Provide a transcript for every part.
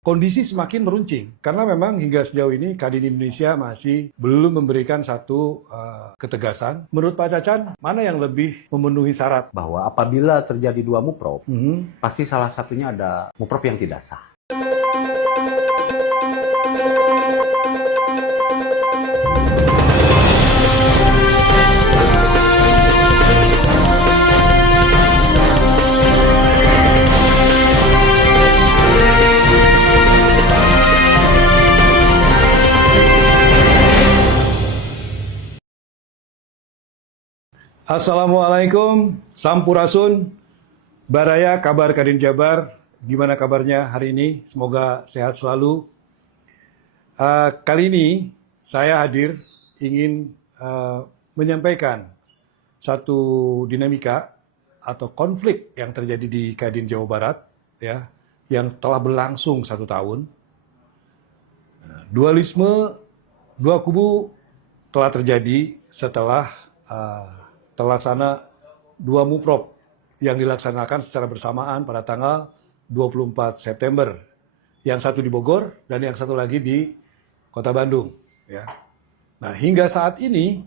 Kondisi semakin meruncing karena memang hingga sejauh ini Kadin Indonesia masih belum memberikan satu ketegasan. Menurut Pak Cacan, mana yang lebih memenuhi syarat? Bahwa apabila terjadi dua muprop, pasti salah satunya ada muprop yang tidak sah. Assalamualaikum, Sampurasun, Baraya, kabar Kadin Jabar. Gimana kabarnya hari ini? Semoga sehat selalu. Kali ini saya hadir ingin menyampaikan satu dinamika atau konflik yang terjadi di Kadin Jawa Barat, ya, yang telah berlangsung 1 tahun. Dualisme dua kubu telah terjadi setelah terlaksana dua muprop yang dilaksanakan secara bersamaan pada tanggal 24 September. Yang satu di Bogor dan yang satu lagi di Kota Bandung. Ya. Nah, hingga saat ini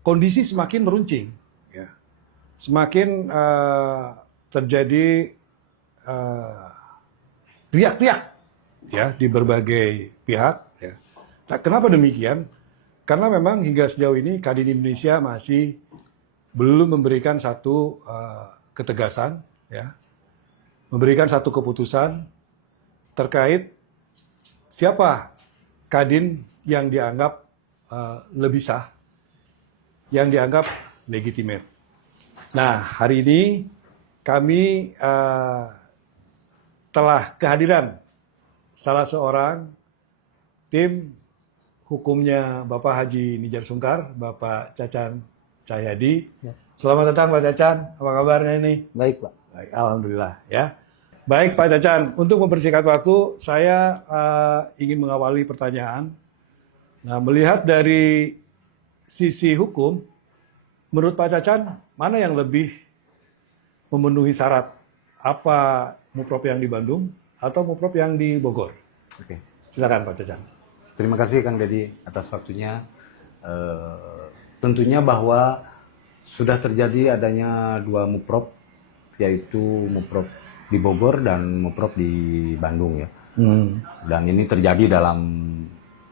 kondisi semakin meruncing. Ya. Semakin terjadi riak-riak ya, di berbagai pihak. Ya. Nah, kenapa demikian? Karena memang hingga sejauh ini Kadin Indonesia masih belum memberikan satu ketegasan, ya, memberikan satu keputusan terkait siapa Kadin yang dianggap lebih sah, yang dianggap legitimate. Nah, hari ini kami telah kehadiran salah seorang tim hukumnya Bapak Haji Nijar Sungkar, Bapak Cacan Cahyadi. Ya. Selamat datang Pak Cacan, apa kabarnya ini? Baik, Pak. Baik, alhamdulillah ya. Baik Pak Cacan, untuk mempersingkat waktu, saya ingin mengawali pertanyaan. Nah, melihat dari sisi hukum, menurut Pak Cacan, mana yang lebih memenuhi syarat? Apa muprop yang di Bandung atau muprop yang di Bogor? Oke. Silakan Pak Cacan. Terima kasih Kang Deddy atas waktunya. Tentunya bahwa sudah terjadi adanya dua muprop, yaitu muprop di Bogor dan muprop di Bandung ya. Dan ini terjadi dalam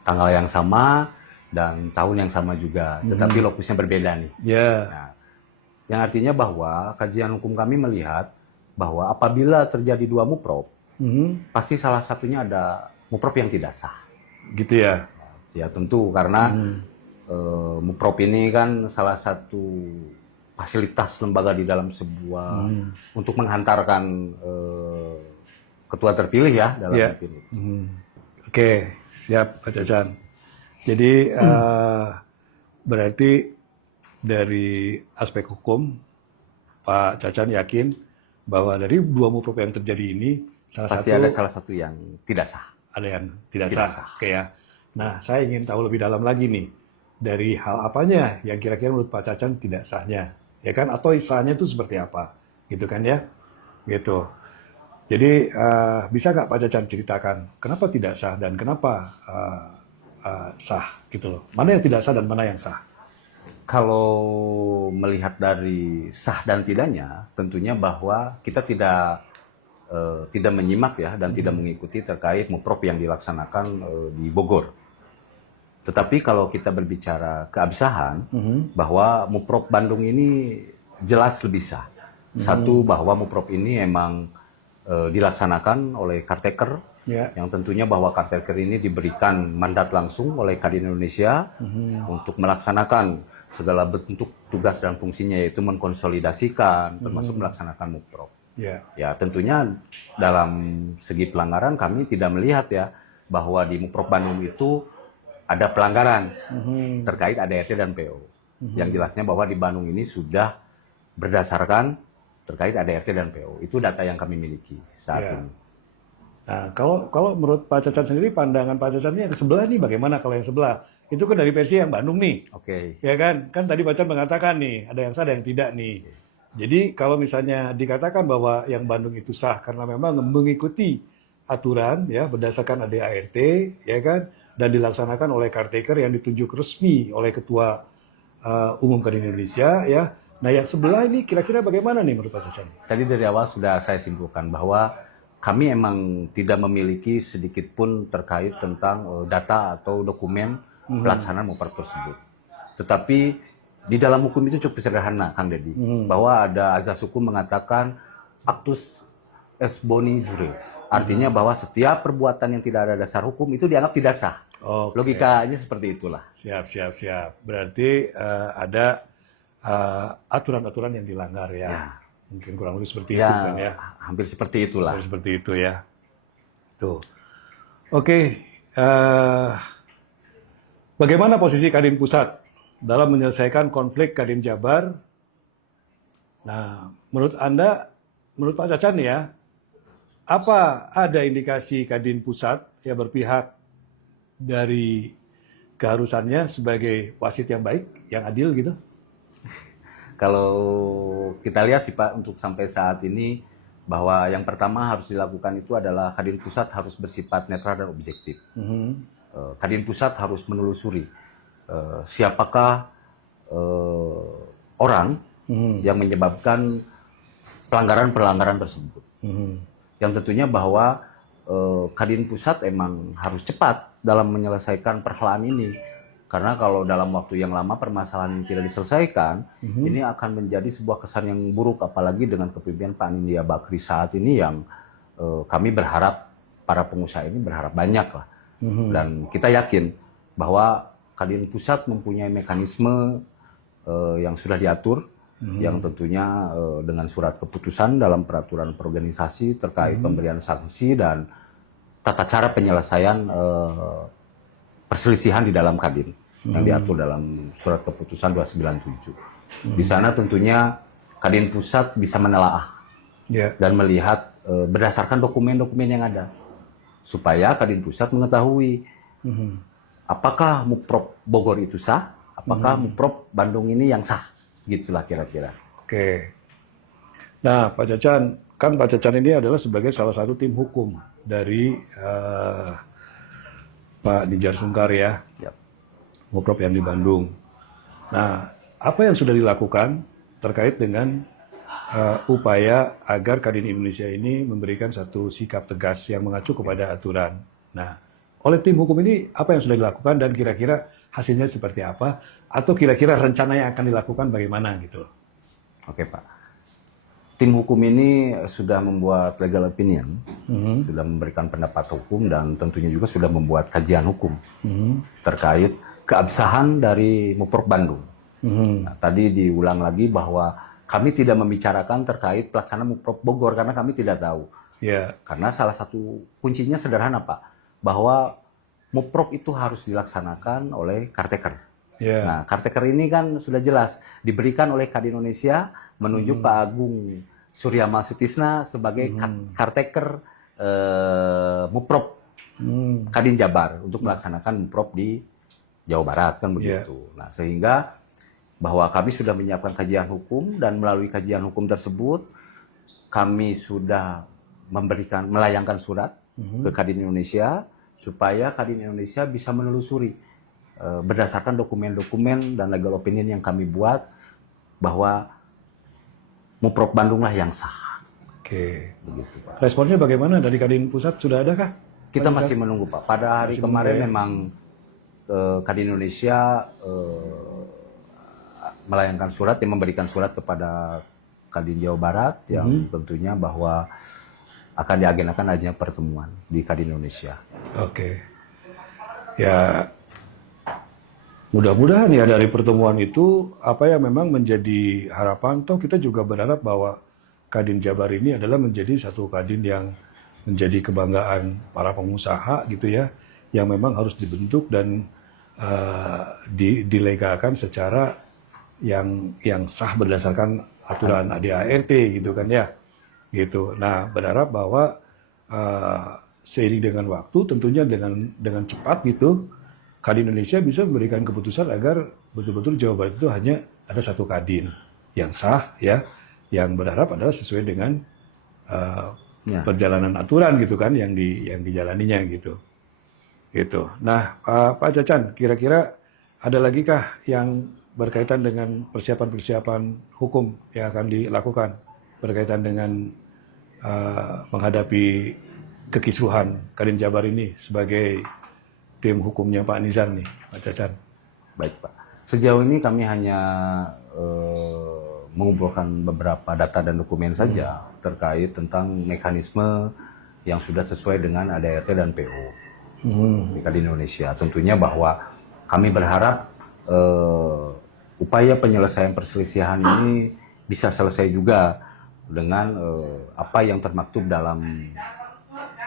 tanggal yang sama dan tahun yang sama juga, tetapi lokusnya berbeda nih. Yeah. Nah, yang artinya bahwa kajian hukum kami melihat bahwa apabila terjadi dua muprop, pasti salah satunya ada muprop yang tidak sah. Gitu ya? Ya tentu karena muprop ini kan salah satu fasilitas lembaga di dalam sebuah untuk menghantarkan ketua terpilih ya dalam terpilih. Oke, siap Pak Cacan. Jadi berarti dari aspek hukum Pak Cacan yakin bahwa dari dua muprop yang terjadi ini pasti ada salah satu yang tidak sah. Ada yang tidak sah. Oke ya. Nah, saya ingin tahu lebih dalam lagi nih. Dari hal apanya yang kira-kira menurut Pak Cacan tidak sahnya? Ya kan? Atau sahnya itu seperti apa? Gitu kan ya? Gitu. Jadi, bisa nggak Pak Cacan ceritakan kenapa tidak sah dan kenapa sah? Gitu loh. Mana yang tidak sah dan mana yang sah? Kalau melihat dari sah dan tidaknya, tentunya bahwa kita tidak menyimak ya dan tidak mengikuti terkait muprop yang dilaksanakan di Bogor. Tetapi kalau kita berbicara keabsahan, bahwa muprop Bandung ini jelas lebih sah. Satu, bahwa muprop ini emang dilaksanakan oleh caretaker, yang tentunya bahwa caretaker ini diberikan mandat langsung oleh Kadin Indonesia untuk melaksanakan segala bentuk tugas dan fungsinya, yaitu mengkonsolidasikan, termasuk melaksanakan muprop. Ya tentunya dalam segi pelanggaran kami tidak melihat ya bahwa di muprop Bandung itu ada pelanggaran terkait ADRT dan PO. Yang jelasnya bahwa di Bandung ini sudah berdasarkan terkait ADRT dan PO. Itu data yang kami miliki saat ini. Nah, kalau menurut Pak Cacan sendiri, pandangan Pak Cacan ini yang sebelah nih bagaimana kalau yang sebelah? Itu kan dari versi yang Bandung nih. Oke. Ya kan? Kan tadi Pak Cacan mengatakan nih, ada yang sah ada yang tidak nih. Jadi kalau misalnya dikatakan bahwa yang Bandung itu sah karena memang mengikuti aturan ya berdasarkan ADART ya kan, dan dilaksanakan oleh caretaker yang ditunjuk resmi oleh Ketua Umum Kadin Indonesia ya. Nah, yang sebelah ini kira-kira bagaimana nih menurut Pak Cacan? Tadi dari awal sudah saya simpulkan bahwa kami emang tidak memiliki sedikit pun terkait tentang data atau dokumen pelaksanaan Muprop tersebut. Tetapi di dalam hukum itu cukup sederhana, Kang Deddy, bahwa ada azas hukum mengatakan actus est boni jure. Artinya bahwa setiap perbuatan yang tidak ada dasar hukum itu dianggap tidak sah. Oke. Logikanya seperti itulah. Siap. Berarti ada aturan-aturan yang dilanggar ya. Ya. Mungkin kurang lebih seperti itu kan ya. Hampir seperti itulah. Hampir seperti itu ya. Tuh. Oke. Bagaimana posisi Kadin Pusat dalam menyelesaikan konflik Kadin Jabar? Nah, menurut Anda, menurut Pak Cacan ya, apa ada indikasi Kadin Pusat yang berpihak dari keharusannya sebagai wasit yang baik, yang adil gitu? Kalau kita lihat sih Pak, untuk sampai saat ini, bahwa yang pertama harus dilakukan itu adalah Kadin Pusat harus bersifat netral dan objektif. Kadin Pusat harus menelusuri siapakah orang yang menyebabkan pelanggaran-pelanggaran tersebut. Yang tentunya bahwa Kadin Pusat emang harus cepat dalam menyelesaikan persoalan ini. Karena kalau dalam waktu yang lama permasalahan ini tidak diselesaikan, ini akan menjadi sebuah kesan yang buruk, apalagi dengan kepemimpinan Pak Nindya Bakri saat ini yang kami berharap, para pengusaha ini berharap banyak lah. Dan kita yakin bahwa Kadin Pusat mempunyai mekanisme yang sudah diatur, yang tentunya dengan surat keputusan dalam peraturan perorganisasi terkait pemberian sanksi dan tata cara penyelesaian perselisihan di dalam Kadin yang diatur dalam surat keputusan 297. Di sana tentunya Kadin Pusat bisa menelaah dan melihat berdasarkan dokumen-dokumen yang ada, supaya Kadin Pusat mengetahui apakah Muprop Bogor itu sah, apakah Muprop Bandung ini yang sah, gitulah kira-kira. Oke. Nah, Pak Cacan, kan Pak Cacan ini adalah sebagai salah satu tim hukum dari Pak Nijar Sungkar ya, Muprop yang di Bandung. Nah, apa yang sudah dilakukan terkait dengan upaya agar Kadin Indonesia ini memberikan satu sikap tegas yang mengacu kepada aturan. Nah, oleh tim hukum ini apa yang sudah dilakukan dan kira-kira hasilnya seperti apa? Atau kira-kira rencana yang akan dilakukan bagaimana gitu? Oke Pak. Tim hukum ini sudah membuat legal opinion, sudah memberikan pendapat hukum, dan tentunya juga sudah membuat kajian hukum terkait keabsahan dari Muprop Bandung. Nah, tadi diulang lagi bahwa kami tidak membicarakan terkait pelaksanaan Muprop Bogor karena kami tidak tahu. Karena salah satu kuncinya sederhana Pak, bahwa Muprop itu harus dilaksanakan oleh caretaker. Nah, caretaker ini kan sudah jelas diberikan oleh Kadin Indonesia menunjuk Pak Agung Suryama Sutisna sebagai caretaker Muprop Kadin Jabar untuk melaksanakan Muprop di Jawa Barat kan begitu. Nah, sehingga bahwa kami sudah menyiapkan kajian hukum, dan melalui kajian hukum tersebut kami sudah melayangkan surat ke Kadin Indonesia supaya Kadin Indonesia bisa menelusuri berdasarkan dokumen-dokumen dan legal opinion yang kami buat bahwa Muprop Bandung lah yang sah. Oke. Begitu, Pak. Responnya bagaimana dari Kadin Pusat, sudah adakah? Kita masih menunggu Pak. Pada hari kemarin memang Kadin Indonesia melayangkan surat, yang memberikan surat kepada Kadin Jawa Barat yang tentunya bahwa akan diagendakan adanya pertemuan di Kadin Indonesia. Oke. Ya, mudah-mudahan ya dari pertemuan itu apa yang memang menjadi harapan. Toh kita juga berharap bahwa Kadin Jabar ini adalah menjadi satu Kadin yang menjadi kebanggaan para pengusaha gitu ya, yang memang harus dibentuk dan dilegalkan secara yang sah berdasarkan aturan ADART gitu kan ya, gitu. Nah, berharap bahwa seiring dengan waktu, tentunya dengan cepat gitu, Kadin Indonesia bisa memberikan keputusan agar betul-betul Jawa Barat itu hanya ada satu Kadin yang sah ya, yang berharap adalah sesuai dengan Ya. perjalanan aturan gitu kan yang dijalaninya gitu. Gitu. Nah, Pak Cacan, kira-kira ada lagi kah yang berkaitan dengan persiapan-persiapan hukum yang akan dilakukan berkaitan dengan menghadapi kekisruhan Kadin Jabar ini sebagai tim hukumnya Pak Nizar nih, Pak Cacan? Baik Pak. Sejauh ini kami hanya mengumpulkan beberapa data dan dokumen saja terkait tentang mekanisme yang sudah sesuai dengan ADART dan PO di Kadin Indonesia. Tentunya bahwa kami berharap upaya penyelesaian perselisihan ini bisa selesai juga dengan apa yang termaktub dalam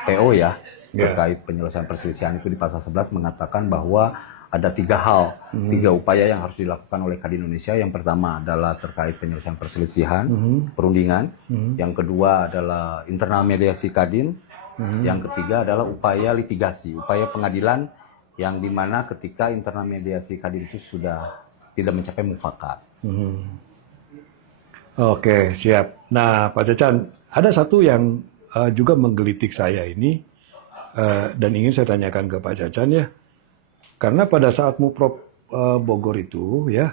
PO ya, terkait penyelesaian perselisihan itu di pasal 11 mengatakan bahwa ada 3 hal, 3 upaya yang harus dilakukan oleh Kadin Indonesia. Yang pertama adalah terkait penyelesaian perselisihan, perundingan. Yang kedua adalah internal mediasi Kadin. Yang ketiga adalah upaya litigasi, upaya pengadilan yang dimana ketika internal mediasi Kadin itu sudah tidak mencapai mufakat. Oke, siap. Nah, Pak Cacan, ada satu yang juga menggelitik saya ini dan ingin saya tanyakan ke Pak Cacan ya. Karena pada saat Muprop Bogor itu ya,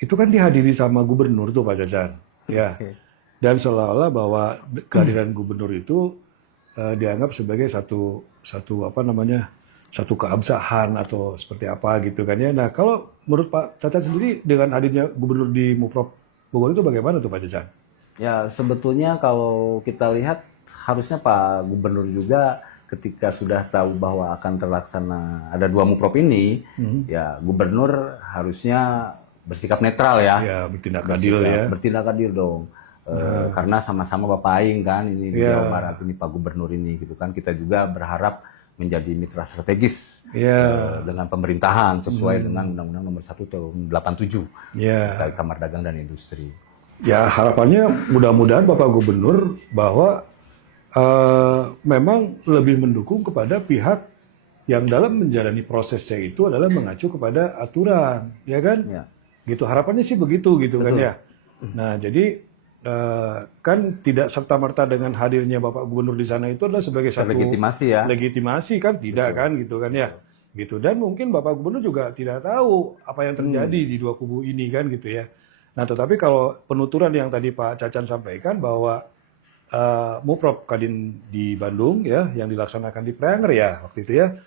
itu kan dihadiri sama gubernur tuh Pak Cacan. Ya. Dan seolah-olah bahwa kehadiran gubernur itu dianggap sebagai satu apa namanya, satu keabsahan atau seperti apa gitu kan ya. Nah, kalau menurut Pak Cacan sendiri dengan hadirnya gubernur di Muprop Bogor itu bagaimana tuh Pak Cacan? Ya sebetulnya kalau kita lihat harusnya Pak Gubernur juga ketika sudah tahu bahwa akan terlaksana ada 2 Muprop ini, ya Gubernur harusnya bersikap netral ya. Ya, bertindak adil ya. Bertindak adil dong. Karena sama-sama Bapak Aing kan ini di Jawa Barat ini Pak Gubernur ini gitu kan, kita juga berharap menjadi mitra strategis dengan pemerintahan sesuai dengan Undang-Undang Nomor 1 Tahun 87 terkait Kamar Dagang dan Industri. Ya harapannya mudah-mudahan Bapak Gubernur bahwa memang lebih mendukung kepada pihak yang dalam menjalani prosesnya itu adalah mengacu kepada aturan, ya kan? Ya. Gitu harapannya sih begitu gitu. Betul. Kan ya. Nah jadi kan tidak serta-merta dengan hadirnya Bapak Gubernur di sana itu adalah sebagai satu legitimasi ya. Legitimasi kan tidak kan gitu kan ya. Gitu dan mungkin Bapak Gubernur juga tidak tahu apa yang terjadi di 2 kubu ini kan gitu ya. Nah, tetapi kalau penuturan yang tadi Pak Cacan sampaikan bahwa Muprop Kadin di Bandung ya yang dilaksanakan di Pranger ya waktu itu ya.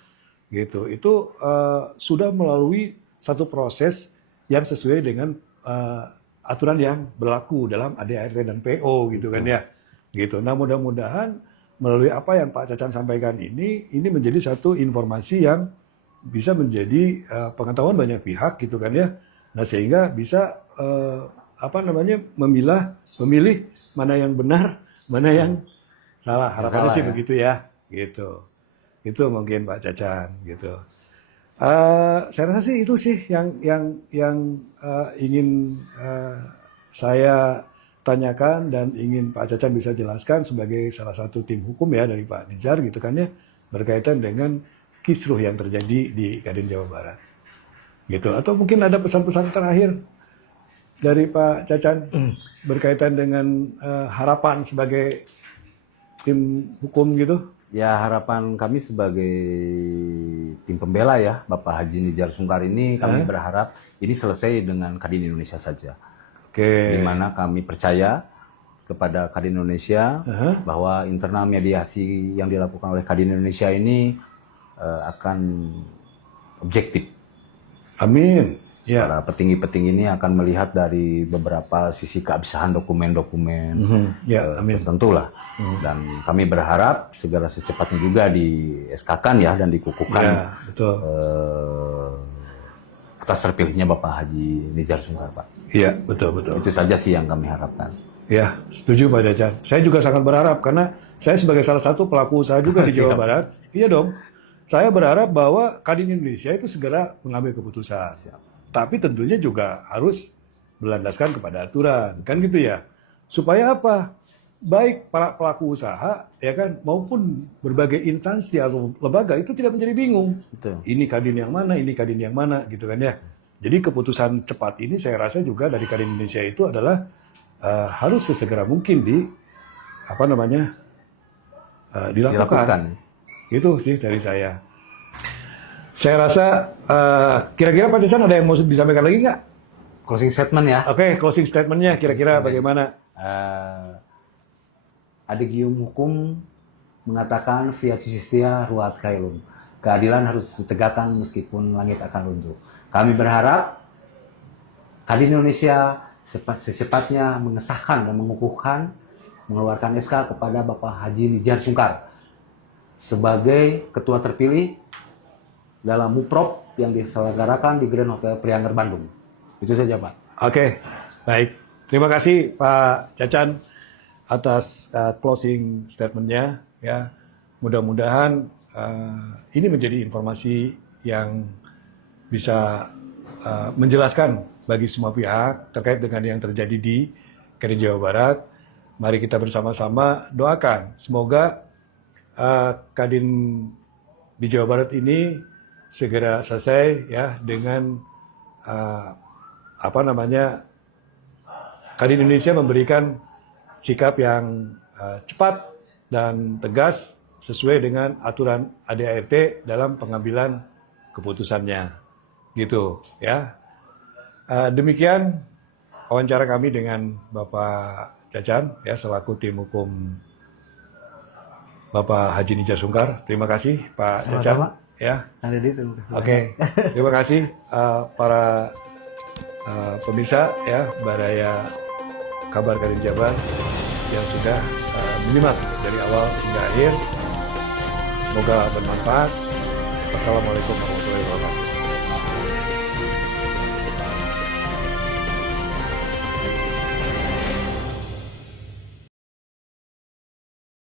Gitu. Itu sudah melalui satu proses yang sesuai dengan aturan yang berlaku dalam ADART dan PO gitu kan ya. Gitu. Nah, mudah-mudahan melalui apa yang Pak Cacan sampaikan ini menjadi satu informasi yang bisa menjadi pengetahuan banyak pihak gitu kan ya. Nah, sehingga bisa memilih mana yang benar, mana yang salah. Harapannya sih begitu ya. Gitu. Itu mungkin Pak Cacan gitu. Saya rasa sih itu sih yang ingin saya tanyakan dan ingin Pak Cacan bisa jelaskan sebagai salah satu tim hukum ya dari Pak Nizar gitu kan ya berkaitan dengan kisruh yang terjadi di Kadin Jawa Barat gitu. Atau mungkin ada pesan-pesan terakhir dari Pak Cacan berkaitan dengan harapan sebagai tim hukum gitu. Ya harapan kami sebagai tim pembela ya Bapak Haji Nizar Sungkar ini kami berharap ini selesai dengan Kadin Indonesia saja. Di mana kami percaya kepada Kadin Indonesia bahwa internal mediasi yang dilakukan oleh Kadin Indonesia ini akan objektif. Amin. Ya. Para petinggi-petinggi ini akan melihat dari beberapa sisi keabsahan dokumen-dokumen tertentu lah. Dan kami berharap segera secepatnya juga di SK-kan ya dan dikukuhkan atas terpilihnya Bapak Haji Nizar Sungkar Pak. Iya, betul. Itu saja sih yang kami harapkan. Ya, setuju Pak Cacan. Saya juga sangat berharap karena saya sebagai salah satu pelaku usaha juga di Jawa Barat. Iya dong. Saya berharap bahwa Kadin Indonesia itu segera mengambil keputusan. Tapi tentunya juga harus berlandaskan kepada aturan, kan gitu ya. Supaya apa? Baik para pelaku usaha ya kan maupun berbagai instansi atau lembaga itu tidak menjadi bingung. Betul. Ini Kadin yang mana, ini Kadin yang mana gitu kan ya. Jadi keputusan cepat ini saya rasa juga dari Kadin Indonesia itu adalah harus sesegera mungkin apa namanya dilakukan. Itu sih dari saya. Saya rasa kira-kira Pak Cacan ada yang mau disampaikan lagi nggak? Closing statement ya. Oke, closing statementnya kira-kira bagaimana? Adegium hukum mengatakan fiat justia ruat caelum. Keadilan harus ditegakkan meskipun langit akan runtuh. Kami berharap Kadin Indonesia secepatnya mengesahkan dan mengukuhkan, mengeluarkan SK kepada Bapak Haji Nijar Sungkar sebagai ketua terpilih dalam Muprop yang diselenggarakan di Grand Hotel Prianger Bandung. Itu saja, Pak. Oke, baik. Terima kasih Pak Cacan atas closing statementnya. Ya, mudah-mudahan ini menjadi informasi yang bisa menjelaskan bagi semua pihak terkait dengan yang terjadi di Kadin Jawa Barat. Mari kita bersama-sama doakan semoga Kadin di Jawa Barat ini segera selesai ya dengan Kadin Indonesia memberikan sikap yang cepat dan tegas sesuai dengan aturan ADART dalam pengambilan keputusannya, gitu ya. Demikian wawancara kami dengan Bapak Cacan ya selaku tim hukum Bapak Haji Nijar Sungkar. Terima kasih Pak Cacan. Ya. Oke. Terima kasih para pemirsa ya Baraya Kabar Kadin Jabar yang sudah menyimak dari awal hingga akhir. Semoga bermanfaat. Wassalamualaikum warahmatullahi wabarakatuh.